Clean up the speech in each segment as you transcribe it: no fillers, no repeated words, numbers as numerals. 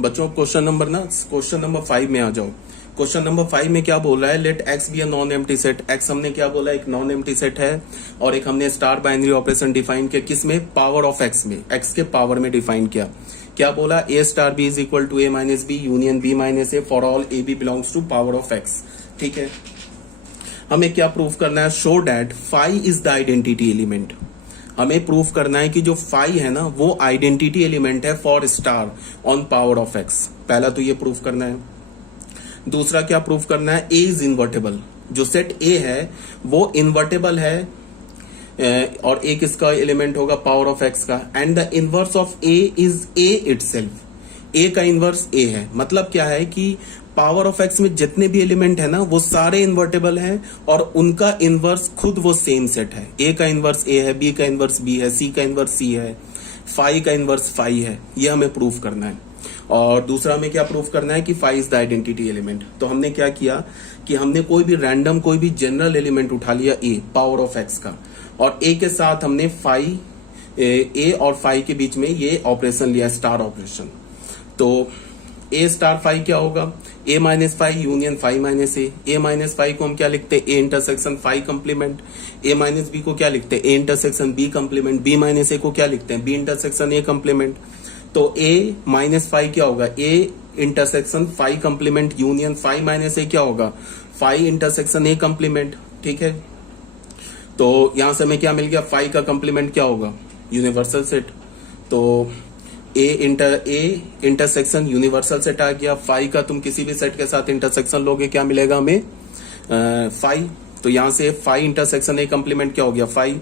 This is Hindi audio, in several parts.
बच्चों क्वेश्चन नंबर 5 में आ जाओ। क्वेश्चन नंबर 5 में क्या बोल रहा है, let x be a non empty set. X हमने क्या बोला, एक नॉन एम्प्टी सेट है, और एक हमने स्टार बाइनरी ऑपरेशन डिफाइन किया, किसमें, पावर ऑफ एक्स में, एक्स के पावर में डिफाइन किया। क्या बोला, A star B is equal to A minus B union B minus A for all A B belongs to power of X. ठीक है, हमें क्या प्रूव करना है, show that phi is the identity element. हमें प्रूफ करना है कि जो फाई है ना वो आइडेंटिटी एलिमेंट है for star on power of x. पहला तो ये प्रूफ करना है। दूसरा क्या प्रूफ करना है, ए इज इन्वर्टेबल। जो सेट ए है वो इन्वर्टेबल है, और ए किसका एलिमेंट होगा, पावर ऑफ एक्स का। And the inverse of A is A itself. A का इनवर्स ए है। मतलब क्या है कि पावर ऑफ एक्स में जितने भी एलिमेंट है ना वो सारे इन्वर्टेबल हैं, और उनका इनवर्स खुद वो सेम सेट है। ए का इनवर्स ए है, बी का इनवर्स बी है, सी का इनवर्स सी है, फाई का इनवर्स फाई है। ये हमें प्रूफ करना है। और दूसरा हमें क्या प्रूफ करना है कि phi is the identity element. तो हमने क्या किया कि हमने कोई भी रैंडम कोई भी जनरल एलिमेंट उठा लिया ए, पावर ऑफ एक्स का, और ए के साथ हमने फाई, ए और फाई के बीच में ये ऑपरेशन लिया, स्टार ऑपरेशन। तो ए स्टार फाई क्या होगा, A minus phi union phi minus A. A minus phi को हम क्या लिखते हैं, A intersection phi complement. A minus B को क्या लिखते हैं, A intersection B complement. B minus A को क्या लिखते हैं, बी इंटरसेक्शन ए कंप्लीमेंट। तो ए माइनस फाई क्या होगा, A intersection phi complement union phi minus A क्या होगा, फाई इंटरसेक्शन ए कंप्लीमेंट। ठीक है, तो यहां से हमें क्या मिल गया, फाई का कंप्लीमेंट क्या होगा, यूनिवर्सल सेट। तो ए इंटरसेक्शन यूनिवर्सल सेट आ गया। फाई का तुम किसी भी सेट के साथ इंटरसेक्शन लोगे क्या मिलेगा हमें, फाई। तो यहां से फाई इंटरसेक्शन ए कंप्लीमेंट क्या हो गया, फाई।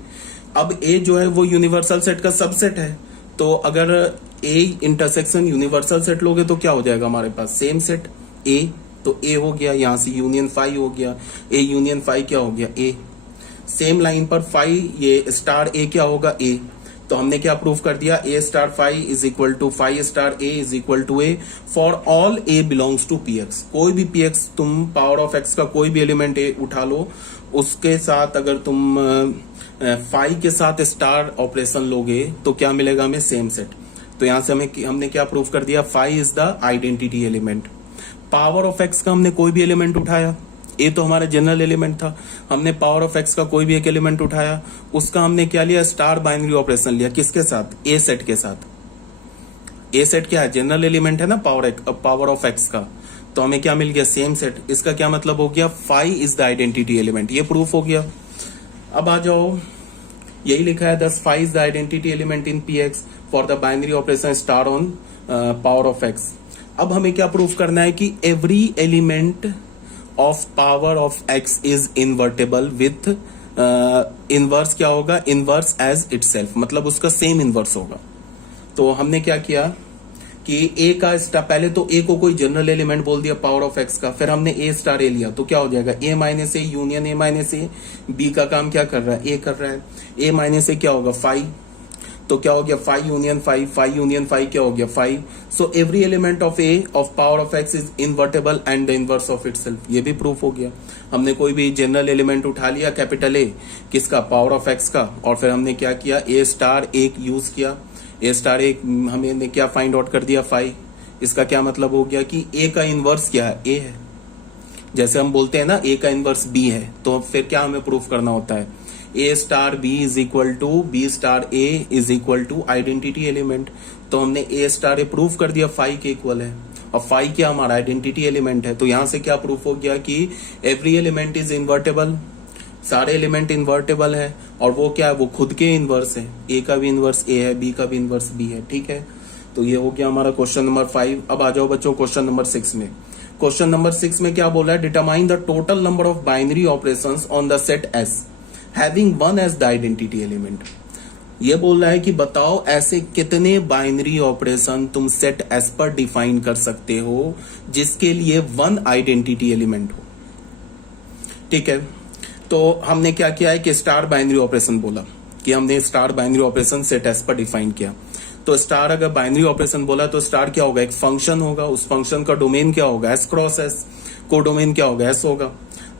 अब ए जो है वो यूनिवर्सल सेट का सबसेट है, तो अगर ए इंटरसेक्शन यूनिवर्सल सेट लोगे तो क्या हो जाएगा हमारे पास, सेम सेट ए। तो ए हो गया, यहां से यूनियन फाई हो गया, ए यूनियन फाई क्या हो गया, ए। सेम लाइन पर फाई ये स्टार ए क्या होगा, ए। तो हमने क्या प्रूफ कर दिया, a star phi is equal to phi star a is equal to a for all a belongs to P X. कोई भी पी एक्स, तुम पावर ऑफ एक्स का कोई भी एलिमेंट ए उठा लो, उसके साथ अगर तुम फाई के साथ स्टार ऑपरेशन लोगे तो क्या मिलेगा हमें, सेम सेट। तो यहां से हमने क्या प्रूफ कर दिया, phi is the identity element. Power of x का हमने कोई भी एलिमेंट उठाया, ए तो हमारा जनरल एलिमेंट था, हमने पावर ऑफ एक्स का कोई भी एक एलिमेंट उठाया, उसका हमने क्या लिया, स्टार बाइनरी ऑपरेशन लिया, किसके साथ, ए सेट के साथ। ए सेट क्या है, जनरल एलिमेंट है ना पावर ऑफ एक्स का, तो हमें क्या मिल गया, सेम सेट। इसका क्या मतलब हो गया, phi is the identity element. ये प्रूफ हो गया। अब आ जाओ, यही लिखा है, thus phi is the identity element in p x for the binary operation star on power of x. अब हमें क्या प्रूफ करना है कि every element of power of x is invertible with inverse क्या होगा, इनवर्स एज इटसेल्फ, मतलब उसका सेम इनवर्स होगा। तो हमने क्या किया कि ए का स्टार, पहले तो ए को कोई जनरल एलिमेंट बोल दिया पावर ऑफ एक्स का, फिर हमने ए स्टार ए लिया, तो क्या हो जाएगा, a minus a union a minus a. B का काम क्या कर रहा है, ए कर रहा है, ए माइनस ए क्या होगा, फाई। तो क्या हो गया, phi union phi, phi union phi क्या हो गया, phi. So every element of A of power of x is invertible and the inverse of itself. ये भी प्रूफ हो गया। हमने कोई भी जनरल एलिमेंट उठा लिया, कैपिटल ए किसका, पावर ऑफ एक्स का, और फिर हमने क्या किया, ए स्टार एक यूज किया, ए स्टार एक हमने क्या फाइंड आउट कर दिया, फाई। इसका क्या मतलब हो गया कि ए का इनवर्स क्या है, ए है। जैसे हम बोलते हैं ना ए का इनवर्स बी है, तो फिर क्या हमें प्रूफ करना होता है, a star B is equal to b star a is equal to identity element. तो हमने ए स्टार ए प्रूफ कर दिया फाई के इक्वल है, और फाई क्या हमारा आइडेंटिटी एलिमेंट है। तो यहां से क्या प्रूफ हो गया कि एवरी एलिमेंट इज इन्वर्टेबल, सारे एलिमेंट इन्वर्टेबल है, और वो क्या है, वो खुद के इनवर्स है। ए का भी इनवर्स ए है, बी का भी इनवर्स बी है। ठीक है, तो ये हो गया हमारा क्वेश्चन नंबर 5। अब आ जाओ बच्चों क्वेश्चन नंबर 6 में। क्वेश्चन नंबर 6 में क्या बोला है, determine the total number of binary operations on the set S having one as the identity element. ये बोल रहा है कि बताओ ऐसे कितने बाइनरी ऑपरेशन तुम सेट एस पर डिफाइन कर सकते हो जिसके लिए वन आइडेंटिटी एलिमेंट हो। ठीक है, तो हमने क्या किया है कि स्टार बाइनरी ऑपरेशन बोला, कि हमने star binary operation set S पर डिफाइन किया। तो स्टार अगर बाइनरी ऑपरेशन बोला तो स्टार क्या होगा, एक फंक्शन होगा, उस फंक्शन का डोमेन क्या होगा, एस क्रॉस एस, को डोमेन क्या होगा, एस होगा।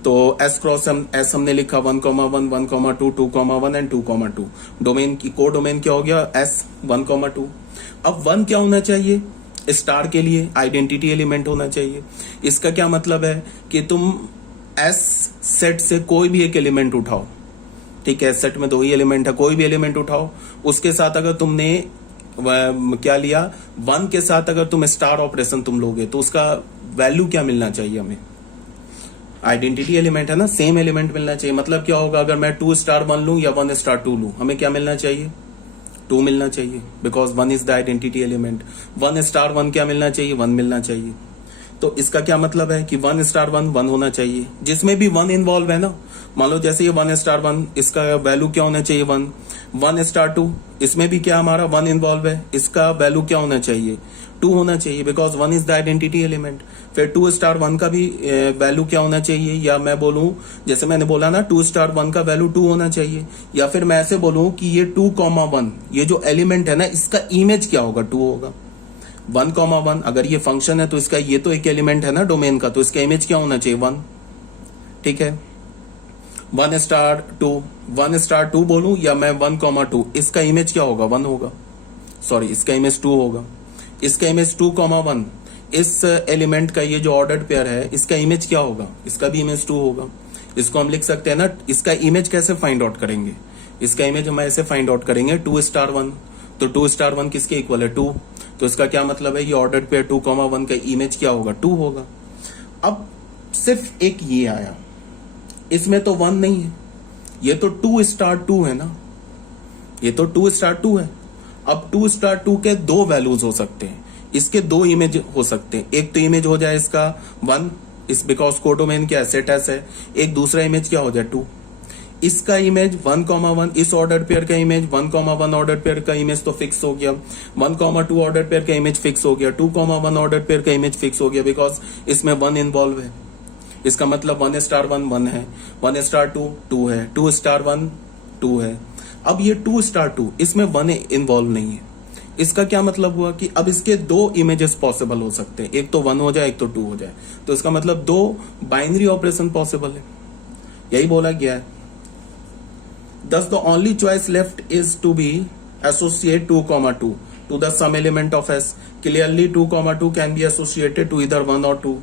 तो एस क्रॉस एस हमने लिखा 1, 1, 1, 2, 2, 1 एंड 2, 2। डोमेन की को डोमेन क्या हो गया, एस 1, 2। अब 1 क्या होना चाहिए, स्टार के लिए आइडेंटिटी एलिमेंट होना चाहिए। इसका क्या मतलब है कि तुम एस सेट से कोई भी एक एलिमेंट उठाओ, ठीक है, सेट में दो ही एलिमेंट है, कोई भी एलिमेंट उठाओ, उसके साथ अगर तुमने क्या लिया, 1 के साथ अगर तुम स्टार ऑपरेशन तुम लोगे तो उसका वैल्यू क्या मिलना चाहिए हमें, आइडेंटिटी एलिमेंट है ना, सेम एलिमेंट मिलना चाहिए। मतलब क्या होगा, अगर मैं 2 स्टार 1 लूं या 1 स्टार 2 लूं, हमें क्या मिलना चाहिए, 2 मिलना चाहिए, because 1 is the identity element. 1 star 1 क्या मिलना चाहिए, 1 मिलना चाहिए। तो इसका क्या मतलब है कि 1 स्टार 1 1 होना चाहिए, जिसमें भी 1 इन्वॉल्व है ना। मान लो जैसे ये 1 स्टार 1, इसका वैल्यू क्या होना चाहिए, 1। 1 स्टार 2, इसमें भी क्या हमारा 1 इन्वॉल्व है, इसका वैल्यू क्या होना चाहिए, 2 होना चाहिए, because 1 is the identity element. फिर 2 स्टार 1 का भी वैल्यू क्या होना चाहिए, या मैं बोलूं जैसे मैंने बोला ना 2 स्टार 1 का वैल्यू 2 होना चाहिए, या फिर मैं ऐसे बोलूं कि ये 2,1 ये जो एलिमेंट है ना, इसका इमेज क्या होगा, 2 होगा। 1,1 अगर ये फंक्शन है तो इसका ये तो एक एलिमेंट है ना डोमेन का, तो इसका इमेज क्या होना चाहिए, 1, ठीक है। 1 स्टार 2, 1 स्टार 2 बोलूं या मैं 1,2, इसका इमेज क्या होगा, 1 होगा, सॉरी इसका इमेज 2 होगा। इसका इमेज 2,1, इस एलिमेंट का ये जो ऑर्डर्ड पेयर है इसका इमेज क्या होगा, इसका भी इमेज 2 होगा। इसको हम लिख सकते हैं ना, इसका इमेज कैसे फाइंड आउट करेंगे, इसका इमेज हम ऐसे फाइंड आउट करेंगे 2 स्टार 1, तो 2 स्टार 1 किसके इक्वल है, 2, तो इसका क्या मतलब है, ये ऑर्डर्ड पेयर 2,1 का इमेज क्या होगा, 2 होगा। अब सिर्फ एक ये आया, इसमें तो 1 नहीं है, ये तो 2 स्टार 2 है ना, ये तो 2 स्टार 2 है। अब 2 स्टार 2 के 2 वैल्यूज हो सकते हैं, इसके 2 इमेज हो सकते हैं। एक तो इमेज हो जाए इसका 1, इस बिकॉज कोडोमेन क्या है, सेट एस है। एक दूसरा इमेज क्या हो जाए, 2। इसका इमेज 1,1, इस ऑर्डर पेयर का इमेज 1,1 ऑर्डर पेयर का इमेज तो फिक्स हो गया, 1,2 ऑर्डर पेयर का इमेज फिक्स हो गया, 2,1 ऑर्डर पेयर का इमेज फिक्स हो गया, बिकॉज इसमें 1 इन्वॉल्व है। इसका मतलब 1 स्टार 1 1 है, 1 स्टार 2 2 है, 2 स्टार 1 2 है। अब ये 2 स्टार 2 इसमें 1 इन्वॉल्व नहीं है। इसका क्या मतलब हुआ कि अब इसके 2 इमेजेस पॉसिबल हो सकते हैं, एक तो 1 हो जाए, एक तो 2 हो जाए, तो इसका मतलब 2 बाइनरी ऑपरेशन पॉसिबल है, यही बोला गया है। Thus the only choice left is to be associate 2,2 to the sum element of S. Clearly 2,2 can be associated to either 1 or 2.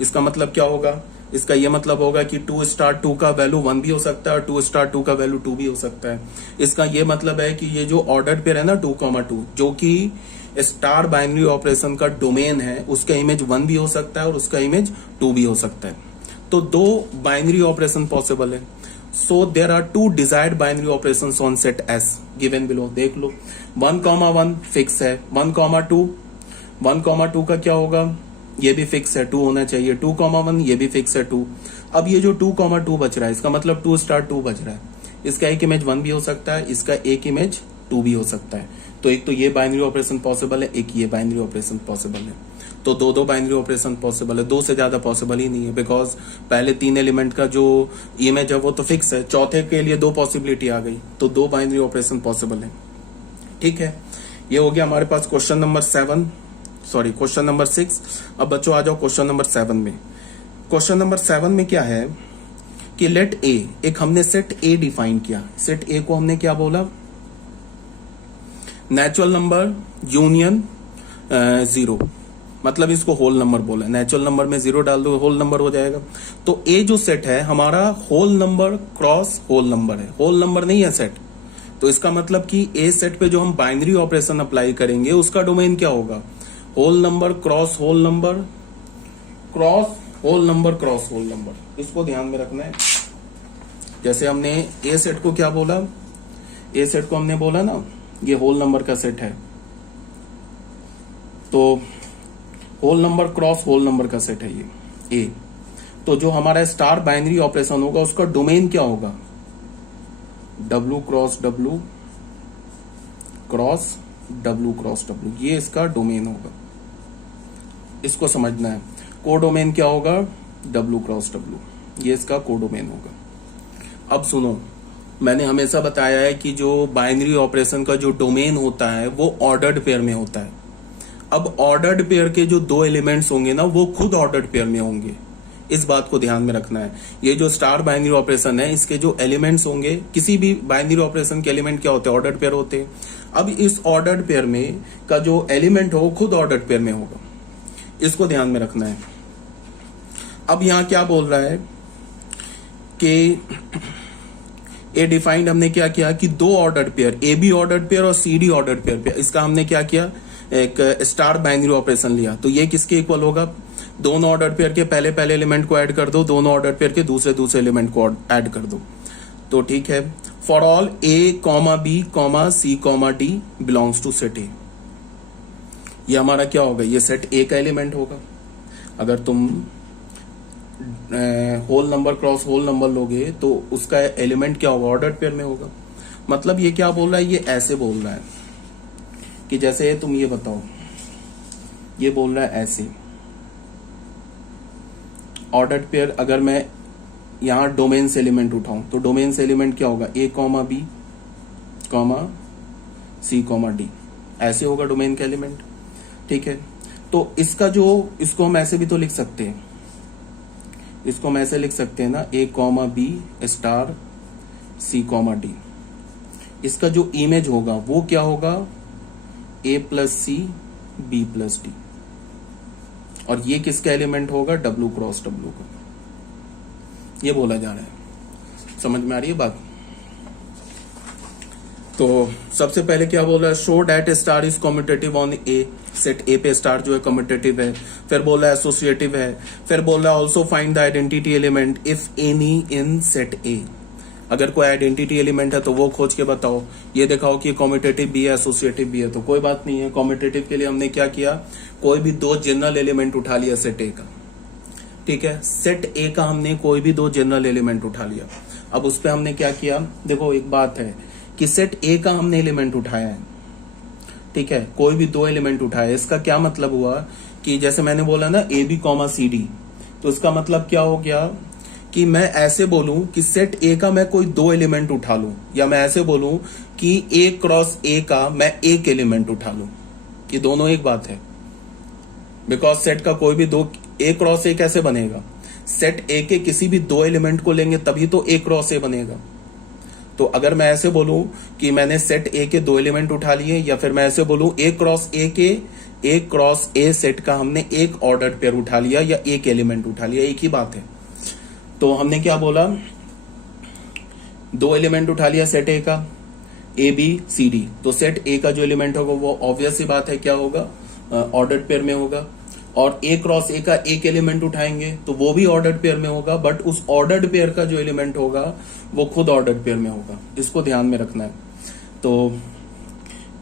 इसका मतलब क्या होगा, इसका ये मतलब होगा कि 2 स्टार 2 का वैल्यू 1 भी हो सकता है और 2 स्टार 2 का वैल्यू 2 भी हो सकता है। इसका ये मतलब है कि ये जो ऑर्डर पेयर है ना 2,2, जो कि स्टार बाइनरी ऑपरेशन का डोमेन है, उसका इमेज 1 भी हो सकता है और उसका इमेज 2 भी हो सकता है। तो 2 बाइनरी ऑपरेशन पॉसिबल है। So there are 2 desired binary operations on set S given below. देख लो 1,1 फिक्स है, 1,2 का क्या होगा, ये भी फिक्स है, 2 होना चाहिए, 2,1 ये भी फिक्स है, 2। अब ये जो 2,2 बच रहा है, इसका मतलब 2 स्टार 2 बच रहा है, इसका एक इमेज 1 भी हो सकता है, इसका एक इमेज 2 भी हो सकता है। तो एक तो ये बाइनरी ऑपरेशन पॉसिबल है, एक ये बाइनरी ऑपरेशन पॉसिबल है। तो 2 बाइनरी ऑपरेशन पॉसिबल है, 2 से ज्यादा पॉसिबल ही नहीं है, बिकॉज पहले 3 एलिमेंट का जो इमेज है वो तो फिक्स है, चौथे के लिए 2 पॉसिबिलिटी आ गई, तो 2 बाइनरी ऑपरेशन पॉसिबल है। ठीक है, ये हो गया हमारे पास क्वेश्चन नंबर 6। अब बच्चों आ जाओ क्वेश्चन नंबर 7 में। क्वेश्चन नंबर 7 में क्या है कि लेट ए, एक हमने सेट ए डिफाइन किया। सेट ए को हमने क्या बोला, नेचुरल नंबर यूनियन 0, मतलब इसको होल नंबर बोला। नेचुरल नंबर में 0 डाल दो, होल नंबर हो जाएगा। तो ए जो सेट है हमारा whole number cross whole number है, होल नंबर नहीं है सेट। तो इसका मतलब कि ए सेट पे जो हम बाइनरी ऑपरेशन अप्लाई करेंगे उसका डोमेन क्या होगा, whole number cross whole number cross whole number cross whole number. इसको ध्यान में रखना है। जैसे हमने ए सेट को क्या बोला, ए सेट को हमने बोला ना ये होल नंबर का सेट है, तो whole number cross whole number का सेट है ये ए। तो जो हमारा स्टार बाइनरी ऑपरेशन होगा उसका डोमेन क्या होगा, W cross W cross W cross W, ये इसका डोमेन होगा। इसको समझना है। कोडोमेन क्या होगा, W क्रॉस W, ये इसका कोडोमेन होगा। अब सुनो, मैंने हमेशा बताया है कि जो बाइनरी ऑपरेशन का जो डोमेन होता है वो ऑर्डर्ड पेयर में होता है। अब ऑर्डर्ड पेयर के जो 2 एलिमेंट्स होंगे ना वो खुद ऑर्डर्ड पेयर में होंगे, इस बात को ध्यान में रखना है। ये जो स्टार बाइनरी ऑपरेशन है, इसके जो एलिमेंट्स होंगे, किसी भी बाइनरी ऑपरेशन के एलिमेंट क्या होते हैं, ऑर्डर्ड पेयर होते हैं। अब इस ऑर्डर्ड पेयर में का जो एलिमेंट हो खुद ऑर्डर्ड पेयर में होगा, इसको ध्यान में रखना है। अब यहां क्या बोल रहा है कि ए डिफाइंड हमने क्या किया कि दो ordered pair, a be ordered pair और सी डी ऑर्डर्ड पेयर, इसका हमने क्या किया, एक स्टार बाइनरी ऑपरेशन लिया। तो ये किसके इक्वल होगा, दोनों ऑर्डर्ड पेयर के पहले पहले एलिमेंट को ऐड कर दो, दोनों ऑर्डर्ड पेयर के दूसरे दूसरे एलिमेंट को ऐड कर दो। तो ठीक है, for all a comma b comma c comma d belongs to set A, ये हमारा क्या होगा, ये सेट ए का एलिमेंट होगा। अगर तुम whole number cross whole number लोगे तो उसका एलिमेंट क्या होगा, ऑर्डर्ड पेयर में होगा। मतलब ये क्या बोल रहा है, ये ऐसे बोल रहा है कि जैसे तुम ये बताओ, ये बोल रहा है ऐसे, ऑर्डर्ड पेयर अगर मैं यहां डोमेन से एलिमेंट उठाऊं तो डोमेन से एलिमेंट क्या होगा, ए comma b comma c comma D, ऐसे होगा डोमेन का एलिमेंट। ठीक है, तो इसका जो, इसको हम ऐसे भी तो लिख सकते हैं, इसको हम ऐसे लिख सकते हैं ना, a comma b star c comma d. इसका जो इमेज होगा वो क्या होगा, a plus c b plus d, और ये किसका एलिमेंट होगा, डब्ल्यू क्रॉस डब्ल्यू का। ये बोला जा रहा है, समझ में आ रही है बात। तो सबसे पहले क्या बोल रहा है, show that star is commutative on A, set ए पे स्टार जो है कम्यूटेटिव है। फिर बोल रहा है एसोसिएटिव है। फिर बोल रहा है also find the identity element if any in set ए, अगर कोई आइडेंटिटी एलिमेंट है तो वो खोज के बताओ। ये दिखाओ कि कम्यूटेटिव भी है एसोसिएटिव भी है, तो कोई बात नहीं है। कम्यूटेटिव के लिए हमने क्या किया, कोई भी दो जनरल एलिमेंट उठा लिया सेट ए का। ठीक है, सेट ए का हमने कोई भी दो जनरल एलिमेंट उठा लिया। अब उस पर हमने क्या किया, देखो एक बात है कि सेट ए का हमने एलिमेंट उठाया है, ठीक है, कोई भी दो एलिमेंट उठाया। इसका क्या मतलब हुआ कि जैसे मैंने बोला ना a b comma c d, तो इसका मतलब क्या हो गया कि मैं ऐसे बोलूं कि सेट ए का मैं कोई दो एलिमेंट उठा लूं, या मैं ऐसे बोलूं कि ए क्रॉस ए का मैं एक एलिमेंट उठा लूं, ये दोनों एक बात है। बिकॉज सेट का कोई भी दो, ए क्रॉस ए कैसे बनेगा, सेट ए के किसी भी दो एलिमेंट को लेंगे तभी तो ए क्रॉस ए बनेगा। तो अगर मैं ऐसे बोलूं कि मैंने सेट ए के दो एलिमेंट उठा लिए, या फिर मैं ऐसे बोलूं ए क्रॉस ए के, ए क्रॉस ए सेट का हमने एक ऑर्डर्ड पेयर उठा लिया या एक एलिमेंट उठा लिया, एक ही बात है। तो हमने क्या बोला, दो एलिमेंट उठा लिया सेट ए का, ए बी सी डी, तो सेट ए का जो एलिमेंट होगा वो ऑब्वियस सी बात है क्या होगा, ऑर्डर्ड पेयर में होगा। और ए क्रॉस ए का एक एलिमेंट उठाएंगे तो वो भी ऑर्डर्ड पेयर में होगा, बट उस ऑर्डर्ड पेयर का जो एलिमेंट होगा वो खुद ऑर्डर्ड पेयर में होगा, इसको ध्यान में रखना है। तो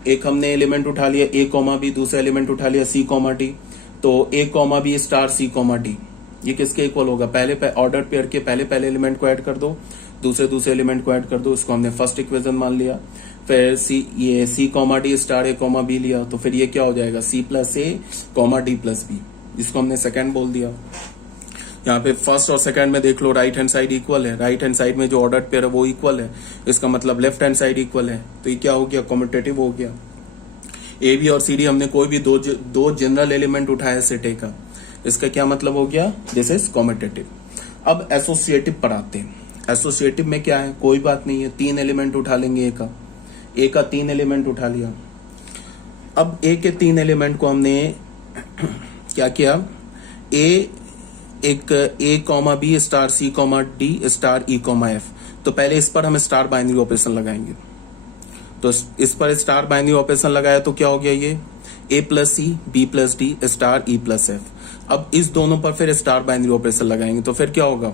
एक हमने एलिमेंट उठा लिया ए कॉमा बी, दूसरा एलिमेंट उठा लिया सी कॉमा डी, तो ए comma b star c comma D, ये किसके इक्वल होगा, पहले ऑर्डर्ड पेयर के पहले पहले एलिमेंट को ऐड कर दो, दूसरे दूसरे एलिमेंट को ऐड कर दो, इसको हमने फर्स्ट इक्वेशन मान लिया। फिर ये सी कॉमा डी स्टार ए कॉमा बी लिया, तो फिर ये क्या हो जाएगा, सी प्लस ए कॉमा डी प्लस बी, जिसको हमने सेकंड बोल दिया। यहाँ पे फर्स्ट और सेकंड में देख लो राइट हैंड साइड इक्वल है, राइट हैंड साइड में जो ऑर्डर्ड पेयर है वो इक्वल है, इसका मतलब लेफ्ट हैंड साइड इक्वल है, तो ये क्या हो गया, कम्यूटेटिव हो गया। ए बी और सी डी हमने कोई भी दो जनरल एलिमेंट उठाया सेट ए का, इसका क्या मतलब हो गया, दिस इज कम्यूटेटिव। अब एसोसिएटिव पर आते हैं। एसोसिएटिव में क्या है, कोई बात नहीं है, तीन एलिमेंट उठा लेंगे ए का तीन एलिमेंट उठा लिया। अब ए के तीन एलिमेंट को हमने क्या किया, ए comma b star c comma D star ई कॉमा एफ, तो पहले इस पर हम स्टार बाइनरी ऑपरेशन लगाएंगे। तो इस पर स्टार बाइनरी ऑपरेशन लगाया तो क्या हो गया, ये a plus c b plus d star e plus f. अब इस दोनों पर फिर स्टार बाइनरी ऑपरेशन लगाएंगे, तो फिर क्या होगा,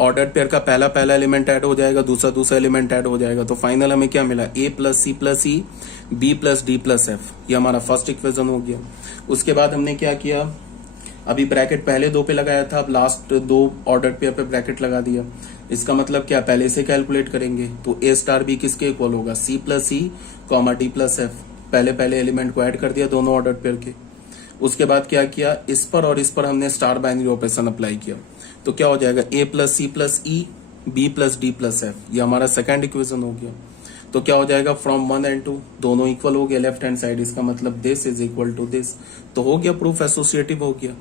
ऑर्डर्ड पेयर का पहला पहला एलिमेंट ऐड हो जाएगा, दूसरा दूसरा एलिमेंट ऐड हो जाएगा, तो फाइनल हमें क्या मिला, a plus c b plus d plus f, ये हमारा फर्स्ट इक्वेशन हो गया। उसके बाद हमने क्या किया, अभी ब्रैकेट पहले दो पे लगाया था, अब लास्ट दो ऑर्डर्ड पेयर पे ब्रैकेट लगा दिया। इसका मतलब क्या, पहले से कैलकुलेट करेंगे तो ए स्टार बी किसके इक्वल होगा, सी प्लस सी कॉमा डी प्लस एफ, पहले पहले एलिमेंट को ऐड कर दिया दोनों ऑर्डर्ड पेयर के। उसके बाद क्या किया, इस पर और इस पर हमने स्टार बाइनरी ऑपरेशन अप्लाई किया, तो क्या हो जाएगा, a plus e b plus d plus f, ये हमारा सेकंड इक्वेशन हो गया। तो क्या हो जाएगा, फ्रॉम 1 and 2 दोनों इक्वल हो गया लेफ्ट हैंड साइड, इसका मतलब this is equal to this, तो हो गया प्रूफ एसोसिएटिव हो गया।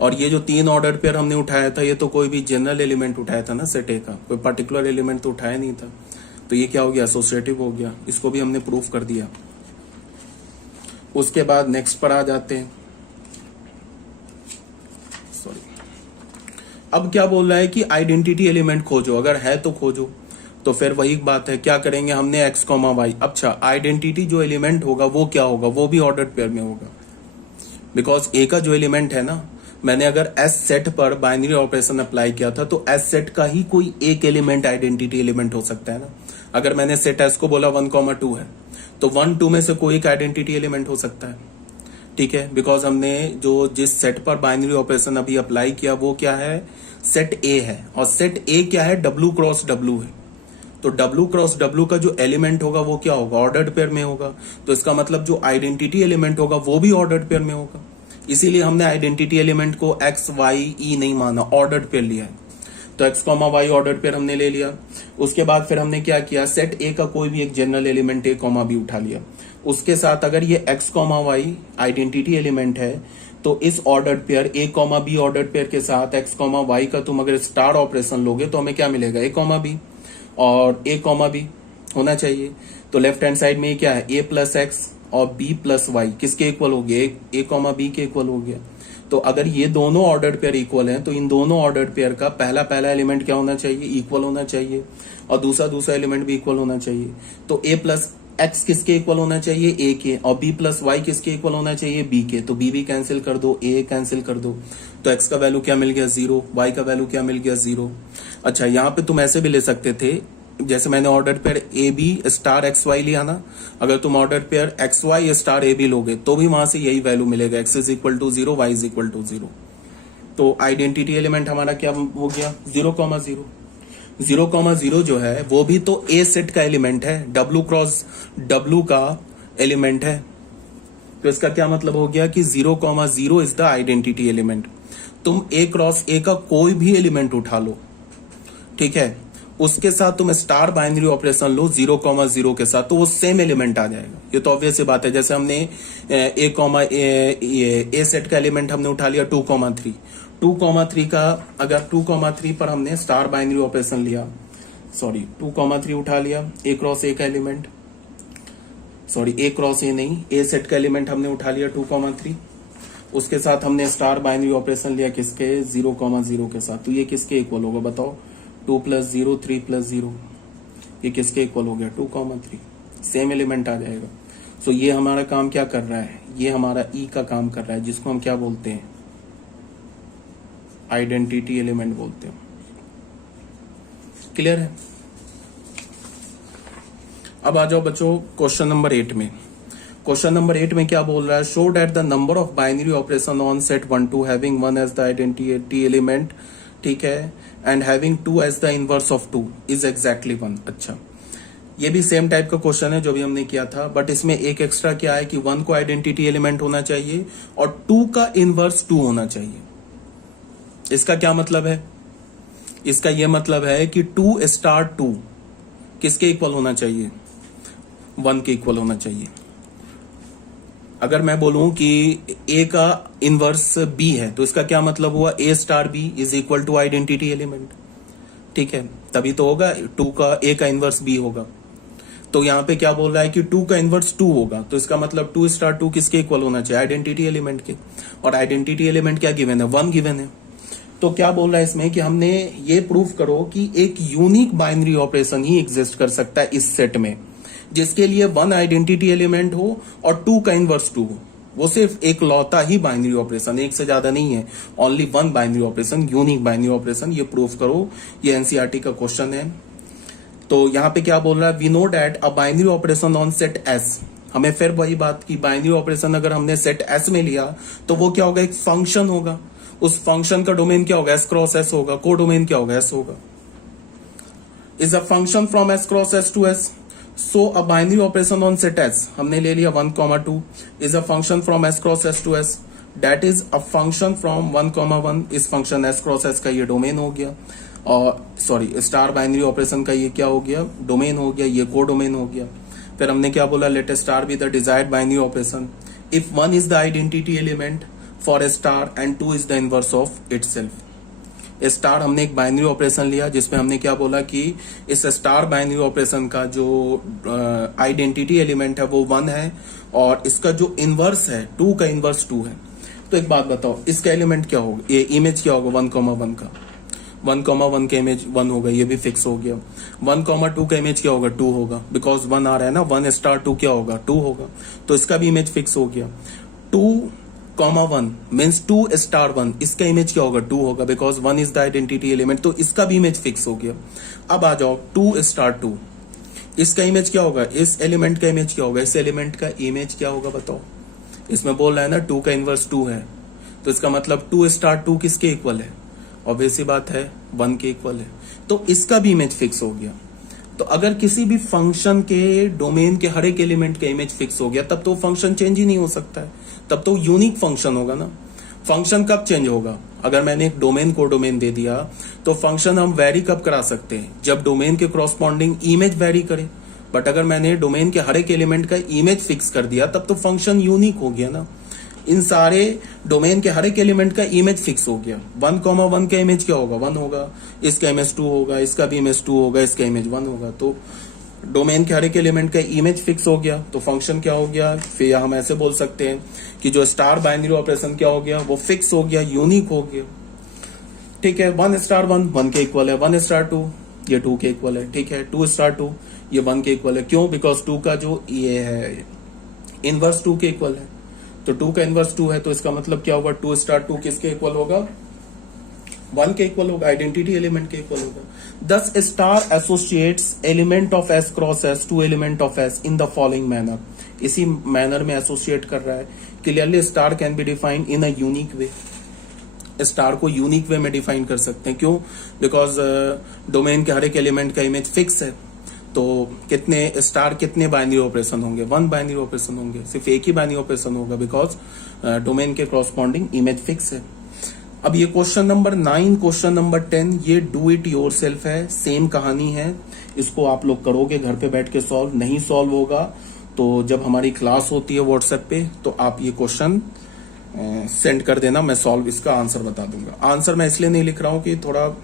और ये जो 3 ऑर्डर पेयर हमने उठाया था, ये तो कोई भी जनरल एलिमेंट उठाया था ना सेट ए का, कोई पर्टिकुलर एलिमेंट तो उठाया नहीं था, तो ये क्या हो गया, एसोसिएटिव हो गया, इसको भी हमने प्रूफ कर दिया। उसके बाद नेक्स्ट पर आ जाते हैं। सॉरी, अब क्या बोल रहा है कि आइडेंटिटी एलिमेंट खोजो, अगर है तो खोजो, तो फिर वही बात है, क्या करेंगे हमने x, y। अच्छा, आइडेंटिटी जो एलिमेंट होगा वो क्या होगा, वो भी ऑर्डर्ड पेयर में होगा, बिकॉज ए का जो एलिमेंट है ना, मैंने अगर एस सेट पर बाइनरी ऑपरेशन अप्लाई किया था, तो एस सेट का ही कोई एक एलिमेंट आइडेंटिटी एलिमेंट हो सकता है ना। अगर मैंने सेट एस को बोला 1,2 है, तो 1, 2 में से कोई एक आइडेंटिटी एलिमेंट हो सकता है, ठीक है, बिकॉज हमने जो जिस सेट पर बाइनरी ऑपरेशन अभी अप्लाई किया वो क्या है, सेट ए है, और सेट ए क्या है, W क्रॉस W है, तो W क्रॉस W का जो एलिमेंट होगा वो क्या होगा, ऑर्डर्ड पेयर में होगा, तो इसका मतलब जो आइडेंटिटी एलिमेंट होगा वो भी ऑर्डर्ड पेयर में होगा, इसीलिए हमने आइडेंटिटी एलिमेंट को X, Y, E नहीं माना, ऑर्डर्ड पेयर लिया है। तो X, Y ऑर्डर्ड पेयर हमने ले लिया। उसके बाद फिर हमने क्या किया, सेट ए का कोई भी एक जनरल एलिमेंट A, B उठा लिया, उसके साथ अगर ये X, Y आइडेंटिटी एलिमेंट है, तो इस ordered pair A, B ordered pair के साथ X, Y का तुम अगर स्टार ऑपरेशन लोगे तो हमें क्या मिलेगा, A, B, और A, B होना चाहिए। तो लेफ्ट हैंड साइड में ये क्या है, A प्लस एक्स और B प्लस वाई किसके इक्वल हो गया, A, B के इक्वल हो गया। तो अगर ये दोनों ऑर्डर्ड पेयर इक्वल हैं, तो इन दोनों ऑर्डर्ड पेयर का पहला एलिमेंट क्या होना चाहिए, इक्वल होना चाहिए, और दूसरा एलिमेंट भी इक्वल होना चाहिए। तो A प्लस एक्स किसके इक्वल होना चाहिए, A के, और B प्लस वाई किसके इक्वल होना चाहिए, B के। तो B भी कैंसिल कर दो, A कैंसिल कर दो, तो X का वैल्यू क्या मिल गया, 0, Y का वैल्यू क्या मिल गया, 0। अच्छा, यहाँ पे तुम ऐसे भी ले सकते थे, जैसे मैंने order pair a b star x y लिया ना, अगर तुम order pair x y star a b लोगे तो भी वहां से यही वैल्यू मिलेगा, x is equal to 0, y is equal to 0। तो आइडेंटिटी एलिमेंट हमारा क्या हो गया, 0,0। 0,0 जो है वो भी तो ए सेट का एलिमेंट है, W क्रॉस W का एलिमेंट है, तो इसका क्या मतलब हो गया कि 0,0 इज द आइडेंटिटी एलिमेंट। तुम A क्रॉस A का कोई भी एलिमेंट उठा लो, ठीक है, उसके साथ तुम स्टार बाइनरी ऑपरेशन लो 0,0 के साथ, तो वो सेम एलिमेंट आ जाएगा। ये तो ऑब्वियस सी बात है। जैसे हमने ए सेट का एलिमेंट हमने उठा लिया 2,3, 2,3 का अगर 2,3 पर हमने स्टार बाइनरी ऑपरेशन लिया, सॉरी 2,3 उठा लिया, A क्रॉस A का element, sorry A cross A नहीं, A सेट का एलिमेंट हमने उठा लिया 2,3, उसके साथ हमने स्टार बाइनरी ऑपरेशन लिया किसके, 0,0 के साथ, तो ये किसके इक्वल होगा बताओ, 2 + 0, 3 + 0, ये किसके इक्वल हो गया, 2,3, सेम एलिमेंट आ जाएगा। सो ये हमारा काम क्या कर रहा है, ये हमारा ई का काम कर रहा है, जिसको हम क्या बोलते हैं, आइडेंटिटी एलिमेंट बोलते हैं। क्लियर है। अब आ जाओ बच्चों क्वेश्चन नंबर 8 में। क्वेश्चन नंबर 8 में क्या बोल रहा है, show that the number of binary operation on set 1, 2 having 1 as the identity element, ठीक है, and having 2 as the inverse of 2 is exactly 1। अच्छा, ये भी सेम टाइप का क्वेश्चन है जो भी हमने किया था, बट इसमें एक एक्स्ट्रा क्या है कि 1 को आइडेंटिटी एलिमेंट होना चाहिए और 2 का इनवर्स 2 होना चाहिए। इसका क्या मतलब है, इसका यह मतलब है कि 2 स्टार 2 किसके इक्वल होना चाहिए, 1 के इक्वल होना चाहिए। अगर मैं बोलूं कि A का इनवर्स B है, तो इसका क्या मतलब हुआ, A star B is equal to identity element, ठीक है, तभी तो होगा 2 का A का इनवर्स B होगा। तो यहाँ पे क्या बोल रहा है कि 2 का इनवर्स 2 होगा, तो इसका मतलब 2 स्टार 2 किसके इक्वल होना चाहिए, आइडेंटिटी एलिमेंट के, और आइडेंटिटी एलिमेंट क्या गिवन है, 1 गिवन है। तो क्या बोल रहा है इसमें कि हमने ये प्रूफ करो कि एक यूनिक बाइनरी ऑपरेशन ही एग्जिस्ट कर सकता है इस सेट में, जिसके लिए 1 आइडेंटिटी एलिमेंट हो और 2 का इनवर्स 2 हो। वो सिर्फ एक लौता ही बाइनरी ऑपरेशन, एक से ज्यादा नहीं है, only 1 binary operation, unique binary operation, ये प्रूफ करो। ये एनसीईआरटी का क्वेश्चन है। तो यहाँ पे क्या बोल रहा है, we know that a binary operation on set S, हमें फिर वही बात की, बाइनरी ऑपरेशन अगर हमने सेट एस में लिया तो वो क्या होगा, एक फंक्शन होगा, उस फंक्शन का डोमेन क्या होगा, एस क्रॉस एस होगा, को डोमेन क्या होगा, एस होगा, is a function from S cross S to S. So a binary operation on set S हमने ले लिया 1,2 is a function from S cross S to S, that is a function from 1,1, इस फंक्शन एस क्रॉस एस का ये डोमेन हो गया। और सॉरी स्टार बाइनरी ऑपरेशन का ये क्या हो गया, डोमेन हो गया, ये को डोमेन हो गया। फिर हमने क्या बोला, let a star b the desired binary operation if 1 is the identity element for a star and 2 is the inverse of itself. Star हमने एक बाइनरी ऑपरेशन लिया जिसमें हमने क्या बोला कि इस स्टार बाइनरी ऑपरेशन का जो आइडेंटिटी एलिमेंट है वो 1 है और इसका जो इनवर्स है 2 का इनवर्स 2 है। तो एक बात बताओ, इसका एलिमेंट क्या होगा, ये इमेज क्या होगा 1,1 का, 1,1 का इमेज 1 होगा, ये भी फिक्स हो गया। 1,2 का इमेज क्या होगा 2 होगा, बिकॉज 1 आ रहा है ना, 1 स्टार 2 क्या होगा 2 होगा, तो इसका भी इमेज फिक्स हो गया। 2,1 मीन्स 2 स्टार 1, इसका इमेज क्या होगा 2 होगा, because 1 is the identity element, तो इसका भी इमेज फिक्स हो गया। अब आ जाओ 2 स्टार 2, इसका इमेज क्या होगा, इस एलिमेंट का इमेज क्या होगा, इस एलिमेंट का इमेज क्या होगा बताओ। इसमें बोल रहा है ना 2 का इनवर्स 2 है, तो इसका मतलब 2 स्टार 2 किसके इक्वल है, ऑब्वियस सी बात है 1 के इक्वल है, तो इसका भी इमेज फिक्स हो गया। तो अगर किसी भी फंक्शन के डोमेन के हर एक एलिमेंट का इमेज फिक्स हो गया तब तो फंक्शन चेंज ही नहीं हो सकता है, तब तो यूनिक फंक्शन होगा ना। फंक्शन कब चेंज होगा, अगर मैंने एक डोमेन को डोमेन दे दिया तो फंक्शन हम वेरी कब करा सकते हैं, जब डोमेन के क्रॉसपॉन्डिंग इमेज वेरी करे। बट अगर मैंने डोमेन के हर एक एलिमेंट का इमेज फिक्स कर दिया तब तो फंक्शन यूनिक हो गया ना। इन सारे डोमेन के हर एक एलिमेंट का इमेज फिक्स हो गया। 1,1 का इमेज क्या होगा 1 होगा, इसका इमेज 2 होगा, इसका भी इमेज 2 होगा, इसका इमेज 1 होगा, तो डोमेन के हर एक एलिमेंट का इमेज फिक्स हो गया, तो फंक्शन क्या हो गया। फिर हम ऐसे बोल सकते हैं कि जो स्टार बाइनरी ऑपरेशन क्या हो गया, वो फिक्स हो गया, यूनिक हो गया। ठीक है, 1 स्टार 1 1 के इक्वल है, 1 स्टार 2 ये 2 के इक्वल है, ठीक है, 2 स्टार 2 ये 1 के इक्वल है। क्यों, बिकॉज 2 का जो ये है इनवर्स 2 के इक्वल है, तो 2 का इनवर्स 2 है, तो इसका मतलब क्या होगा 2 स्टार 2 किसके इक्वल होगा 1 के इक्वल होगा, आइडेंटिटी एलिमेंट के इक्वल होगा। Thus star associates element of S cross S to element of S in the following manner, इसी मैनर में एसोसिएट कर रहा है। Clearly star can be defined in a unique way, star को यूनिक वे में डिफाइन कर सकते हैं। क्यों, बिकॉज डोमेन के हर एक एलिमेंट का इमेज फिक्स है, तो कितने स्टार कितने बाइनरी ऑपरेशन होंगे 1 बाइनरी ऑपरेशन होंगे, सिर्फ एक ही बाइनरी ऑपरेशन होगा, बिकॉज डोमेन के क्रॉसपॉन्डिंग इमेज फिक्स है। अब ये क्वेश्चन नंबर 9, क्वेश्चन नंबर 10 ये डू इट योर सेल्फ है, सेम कहानी है, इसको आप लोग करोगे घर पे बैठ के सॉल्व, नहीं सॉल्व होगा तो जब हमारी क्लास होती है व्हाट्सएप पे तो आप ये क्वेश्चन सेंड कर देना, मैं सॉल्व इसका आंसर बता दूंगा। आंसर मैं इसलिए नहीं लिख रहा हूं कि थोड़ा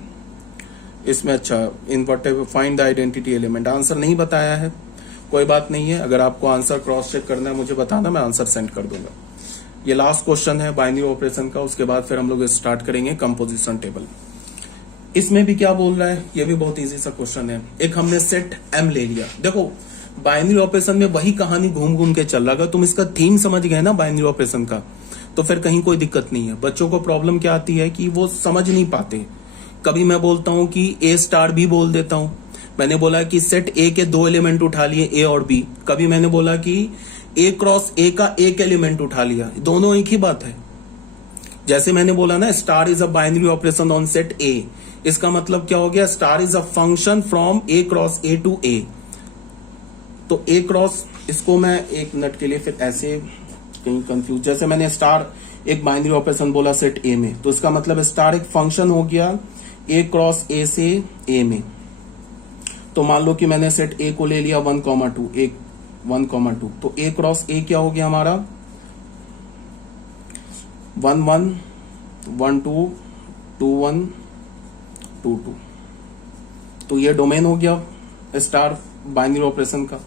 इसमें अच्छा in what find the identity element, answer नहीं बताया है, कोई बात नहीं है, अगर आपको आंसर क्रॉस चेक करना है मुझे बताना, मैं आंसर सेंड कर दूंगा। ये लास्ट क्वेश्चन है बाइनरी ऑपरेशन का, उसके बाद फिर हम लोग स्टार्ट करेंगे कंपोजिशन टेबल। इसमें भी क्या बोल रहा है, ये भी बहुत इजी सा क्वेश्चन है। एक हमने सेट एम ले लिया, देखो बाइनरी ऑपरेशन में वही कहानी घूम घूम के चल रहा है, तुम इसका थीम समझ गए ना बाइनरी ऑपरेशन का, तो फिर कहीं कोई दिक्कत नहीं है। बच्चों को प्रॉब्लम क्या आती है कि वो समझ नहीं पाते, कभी मैं बोलता हूं कि ए स्टार भी बोल देता हूं, मैंने बोला कि सेट ए के 2 एलिमेंट उठा लिए ए और बी, कभी मैंने बोला कि ए क्रॉस ए का एक एलिमेंट उठा लिया, दोनों एक ही बात है। जैसे मैंने बोला ना star is a binary operation on set A, इसका मतलब क्या हो गया, star is a function from A cross A to A, तो ए क्रॉस, इसको मैं एक मिनट के लिए फिर ऐसे कहीं कंफ्यूज, जैसे मैंने स्टार एक बाइनरी ऑपरेशन बोला सेट ए में, तो इसका मतलब स्टार एक फंक्शन हो गया ए क्रॉस ए से ए में। तो मान लो कि मैंने सेट ए को ले लिया 1,2 एक 1,2, तो ए क्रॉस ए क्या हो गया हमारा 1,1 1,2 2,1 2,2, तो ये डोमेन हो गया स्टार बाइनरी ऑपरेशन का,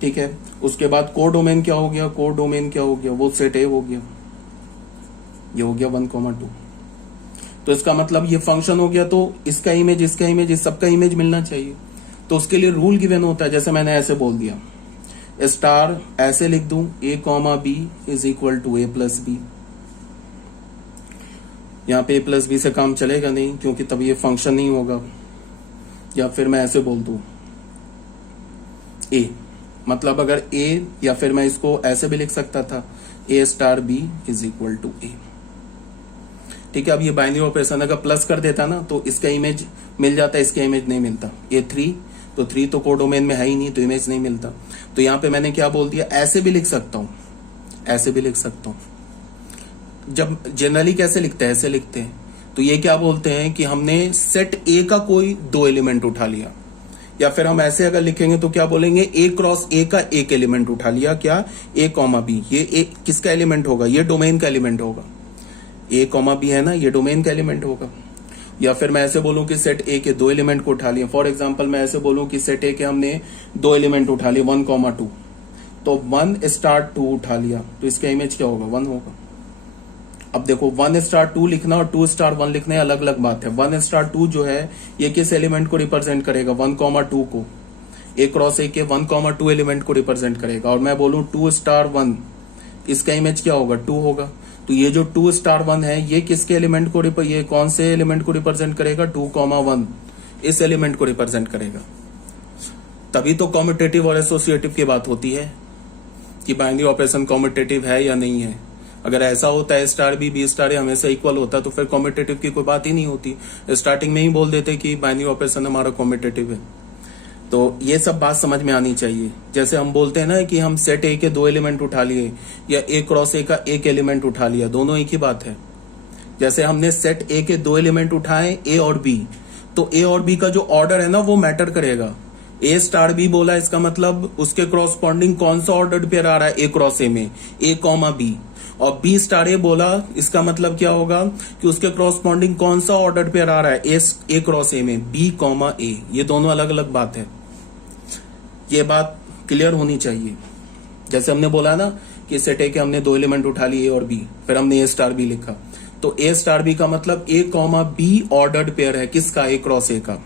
ठीक है। उसके बाद कोर डोमेन क्या हो गया, कोर डोमेन क्या हो गया, वो सेट ए हो गया, ये हो गया 1,2, तो इसका मतलब ये फंक्शन हो गया, तो इसका इमेज इस सबका इमेज मिलना चाहिए, तो उसके लिए रूल गिवन होता है। जैसे मैंने ऐसे बोल दिया स्टार, ऐसे लिख दूं a comma b is equal to a plus b, यहां पे ए प्लस बी से काम चलेगा नहीं क्योंकि तब ये फंक्शन नहीं होगा। या फिर मैं ऐसे बोल दूं ए, मतलब अगर ए, या फिर मैं इसको ऐसे भी लिख सकता था a star B is equal to a, ठीक है। अब ये बाइनरी ऑपरेशन अगर प्लस कर देता ना तो इसका इमेज मिल जाता, इसका इमेज नहीं मिलता। ये 3, तो 3 तो कोर डोमेन में है ही नहीं, तो इमेज नहीं मिलता। तो यहां पे मैंने क्या बोल दिया, ऐसे भी लिख सकता हूं, ऐसे भी लिख सकता हूं। जब जनरली कैसे लिखते हैं, ऐसे लिखते हैं, तो ये क्या बोलते हैं कि हमने सेट ए का कोई दो एलिमेंट उठा लिया, या फिर हम ऐसे अगर लिखेंगे तो क्या बोलेंगे, ए क्रॉस ए का एक एलिमेंट उठा लिया, क्या, ए कॉमा बी। ये ए किसका एलिमेंट होगा, ये डोमेन का एलिमेंट होगा। ए कॉमा बी है ना, ये डोमेन का एलिमेंट होगा। या फिर मैं ऐसे बोलूं कि सेट ए के दो एलिमेंट को उठा लिया। फॉर एग्जांपल मैं ऐसे बोलूं कि सेट ए के हमने दो एलिमेंट उठा लिए 1, 2, तो 1 स्टार 2 उठा लिया, तो इसका इमेज क्या होगा, 1 होगा। अब देखो 1 स्टार 2 लिखना और 2 स्टार 1 लिखना अलग अलग बात है। 1 स्टार 2 जो है ये किस एलिमेंट को रिप्रेजेंट करेगा, 1, 2 को, ए क्रॉस ए के 1, 2 एलिमेंट को रिप्रेजेंट करेगा। और मैं बोलूं 2 स्टार 1, इसका इमेज क्या होगा, 2 होगा। तो ये जो 2 स्टार 1 है ये किसके एलिमेंट को, ये कौन से एलिमेंट को रिप्रेजेंट करेगा, 2, 1, इस एलिमेंट को रिप्रेजेंट करेगा। तभी तो कॉम्यूटेटिव और एसोसिएटिव की बात होती है कि बाइनरी ऑपरेशन कॉम्यूटेटिव है या नहीं है। अगर ऐसा होता है स्टार बी स्टार ए हमेशा इक्वल होता तो फिर कॉम्यूटेटिव की कोई बात ही नहीं होती, स्टार्टिंग में ही बोल देते कि बाइनरी ऑपरेशन हमारा कॉम्यूटेटिव है। तो ये सब बात समझ में आनी चाहिए। जैसे हम बोलते हैं ना कि हम सेट ए के दो एलिमेंट उठा लिए या ए क्रॉस ए का एक एलिमेंट उठा लिया, दोनों एक ही बात है। जैसे हमने सेट ए के दो एलिमेंट उठाए ए और बी, तो ए और बी का जो ऑर्डर है ना वो मैटर करेगा। ए स्टार बी बोला, इसका मतलब उसके क्रॉसपॉन्डिंग कौन सा ऑर्डर्ड पेयर आ रहा है ए क्रॉस ए में, ए कॉमा बी। और बी स्टार ए बोला, इसका मतलब क्या होगा कि उसके क्रॉसपॉन्डिंग कौन सा ऑर्डर्ड पेयर आ रहा है ए क्रॉस ए में, बी कॉमा ए। ये दोनों अलग अलग बात है, ये बात क्लियर होनी चाहिए। जैसे हमने बोला ना कि सेट ए के हमने दो एलिमेंट उठा लिए ए और बी, फिर हमने ए स्टार बी लिखा, तो ए स्टार बी का मतलब ए कॉमा बी ऑर्डर्ड पेयर है किसका, ए क्रॉस ए का।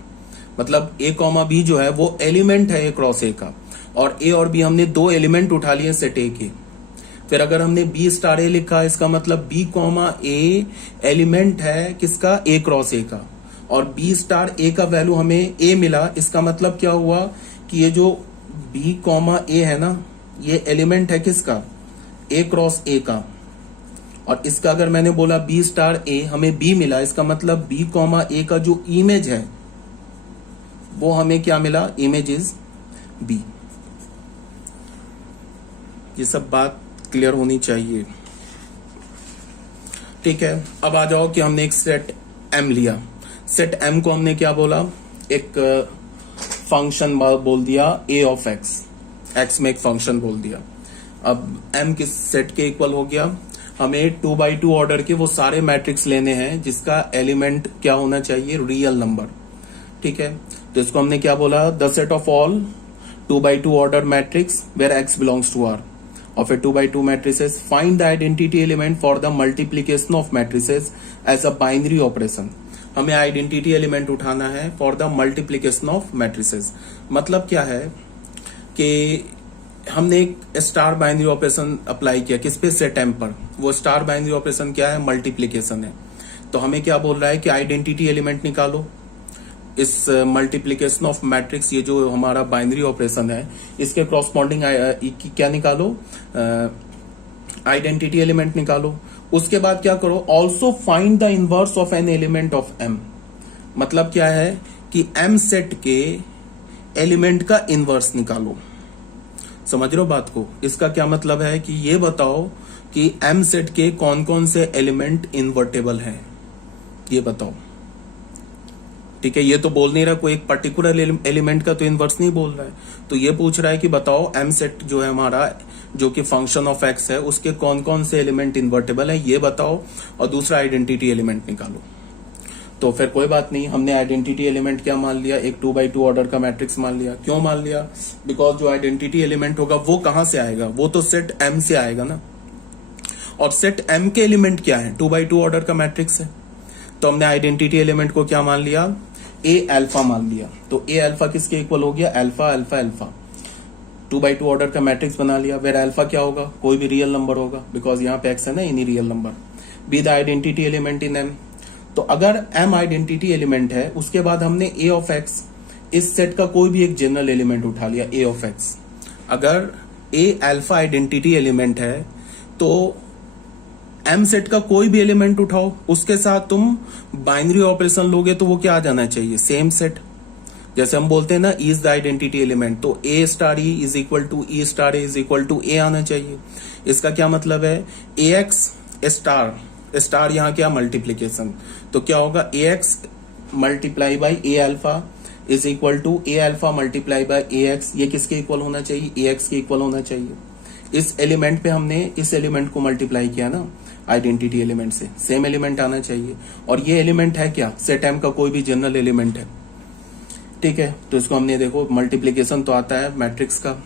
मतलब ए कॉमा बी जो है वो एलिमेंट है ए क्रॉस ए का, और ए और बी हमने दो एलिमेंट उठा लिए सेट ए के। फिर अगर हमने बी स्टार ए लिखा, इसका मतलब बी कॉमा ए एलिमेंट है किसका, ए क्रॉस ए का, और बी स्टार ए का वैल्यू हमें ए मिला। इसका मतलब क्या हुआ कि ये जो बी कॉमा ए है ना, ये एलिमेंट है किसका, ए क्रॉस ए का। और इसका अगर मैंने बोला बी स्टार ए, हमें बी मिला, इसका मतलब बी कॉमा ए का जो इमेज है वो हमें क्या मिला, इमेज इज बी। ये सब बात क्लियर होनी चाहिए, ठीक है। अब आ जाओ कि हमने एक सेट एम लिया। सेट एम को हमने क्या बोला, एक फंक्शन बोल दिया ए ऑफ एक्स, एक्स में एक फंक्शन बोल दिया। अब एम किस सेट के इक्वल हो गया, हमें 2 by 2 ऑर्डर के वो सारे मैट्रिक्स लेने हैं जिसका एलिमेंट क्या होना चाहिए, रियल नंबर, ठीक है। तो इसको हमने क्या बोला, the set of all 2 by 2 order matrix where X belongs to R. और फिर 2 by 2 matrices, find the identity element for the multiplication of matrices as a binary operation. हमें आइडेंटिटी एलिमेंट उठाना है for the multiplication of matrices. मतलब क्या है कि हमने एक स्टार बाइनरी ऑपरेशन अप्लाई किया किस पे, सेट एम पर। वो स्टार बाइनरी ऑपरेशन क्या है, मल्टीप्लीकेशन है। तो हमें क्या बोल रहा है कि आइडेंटिटी एलिमेंट निकालो इस मल्टीप्लीकेशन ऑफ मैट्रिक्स, ये जो हमारा बाइनरी ऑपरेशन है इसके क्रॉसपॉन्डिंग क्या निकालो, आइडेंटिटी एलिमेंट निकालो। उसके बाद क्या करो, also find the inverse of an element of M. मतलब क्या है कि एम सेट के एलिमेंट का इनवर्स निकालो। समझ रहे हो बात को, इसका क्या मतलब है कि ये बताओ कि एम सेट के कौन कौन से एलिमेंट इन्वर्टेबल हैं, ये बताओ, ठीक है। ये तो बोल नहीं रहा कोई एक पर्टिकुलर एलिमेंट का तो इनवर्स नहीं बोल रहा है, तो ये पूछ रहा है कि बताओ एम सेट जो है हमारा, जो कि फंक्शन ऑफ एक्स है, उसके कौन कौन से एलिमेंट इन्वर्टेबल है ये बताओ, और दूसरा आइडेंटिटी एलिमेंट निकालो। तो फिर कोई बात नहीं, हमने आइडेंटिटी एलिमेंट क्या मान लिया, एक 2 by 2 ऑर्डर का मैट्रिक्स मान लिया। क्यों मान लिया, बिकॉज जो आइडेंटिटी एलिमेंट होगा वो कहां से आएगा, वो तो सेट एम से आएगा ना। और सेट एम के एलिमेंट क्या है, 2 by 2 ऑर्डर का मैट्रिक्स है। तो हमने आइडेंटिटी एलिमेंट को क्या मान लिया, ए अल्फा मान लिया। तो ए अल्फा किसके इक्वल हो गया, alpha alpha alpha. 2 by 2 order का मैट्रिक्स बना लिया, वेर अल्फा क्या होगा, कोई भी रियल नंबर होगा, बिकॉज यहाँ पे एक्स है ना, any real number. Be the identity element in M. तो अगर एम आइडेंटिटी एलिमेंट है, उसके बाद हमने ए ऑफ एक्स, इस सेट का कोई भी एक जनरल एलिमेंट उठा लिया, ए ऑफ एक्स। अगर ए अल्फा आइडेंटिटी एलिमेंट है तो एम सेट का कोई भी एलिमेंट उठाओ, उसके साथ तुम बाइनरी ऑपरेशन लोगे तो वो क्या आ जाना चाहिए, सेम सेट। जैसे हम बोलते हैं ना इज द आइडेंटिटी एलिमेंट, तो a star e is equal to e star a is equal to a आना चाहिए। इसका क्या मतलब है, ए एक्स स्टार स्टार यहाँ क्या मल्टीप्लीकेशन, तो क्या होगा a x multiply by a alpha is equal to a alpha multiply by a x, ये किसके इक्वल होना चाहिए, ए एक्स के इक्वल होना चाहिए। इस एलिमेंट पे हमने इस एलिमेंट को मल्टीप्लाई किया ना आइडेंटिटी एलिमेंट से, सेम एलिमेंट आना चाहिए। और ये एलिमेंट है क्या, सेट एम का कोई भी जनरल एलिमेंट है, ठीक है। तो इसको हमने देखो मल्टीप्लीकेशन तो आता है मैट्रिक्स का,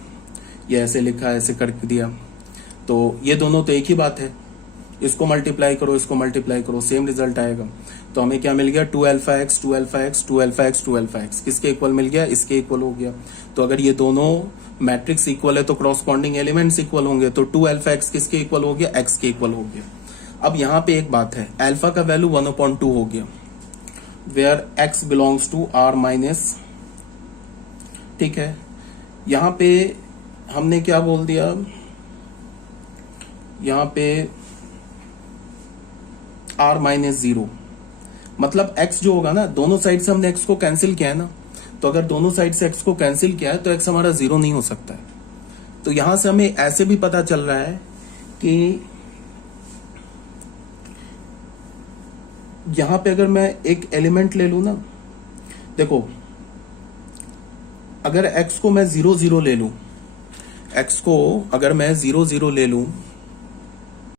ये ऐसे लिखा ऐसे करके दिया, तो ये दोनों तो एक ही बात है, इसको मल्टीप्लाई करो इसको मल्टीप्लाई करो सेम रिजल्ट आएगा। तो हमें क्या मिल गया, 2 alpha x 2 alpha x 2 alpha x 2 alpha x, किसके इक्वल मिल गया, इसके इक्वल हो गया। तो अगर ये दोनों मैट्रिक्स इक्वल है तो क्रॉसपॉन्डिंग एलिमेंट्स इक्वल होंगे, तो 2 अल्फा एक्स किसके इक्वल हो गया, एक्स के इक्वल हो गया। अब यहाँ पे एक बात है, अल्फा का वैल्यू 1/2 हो गया, where X belongs to R minus, ठीक है। यहाँ पे हमने क्या बोल दिया, यहाँ पे आर माइनस 0, मतलब x जो होगा ना, दोनों साइड से हमने x को कैंसिल किया है ना, तो अगर दोनों साइड से x को कैंसिल किया है तो x हमारा 0 नहीं हो सकता है। तो यहां से हमें ऐसे भी पता चल रहा है कि यहां पे अगर मैं एक एलिमेंट ले लू ना, देखो अगर x को मैं 0 0 ले लू, x को अगर मैं 0 0 ले लू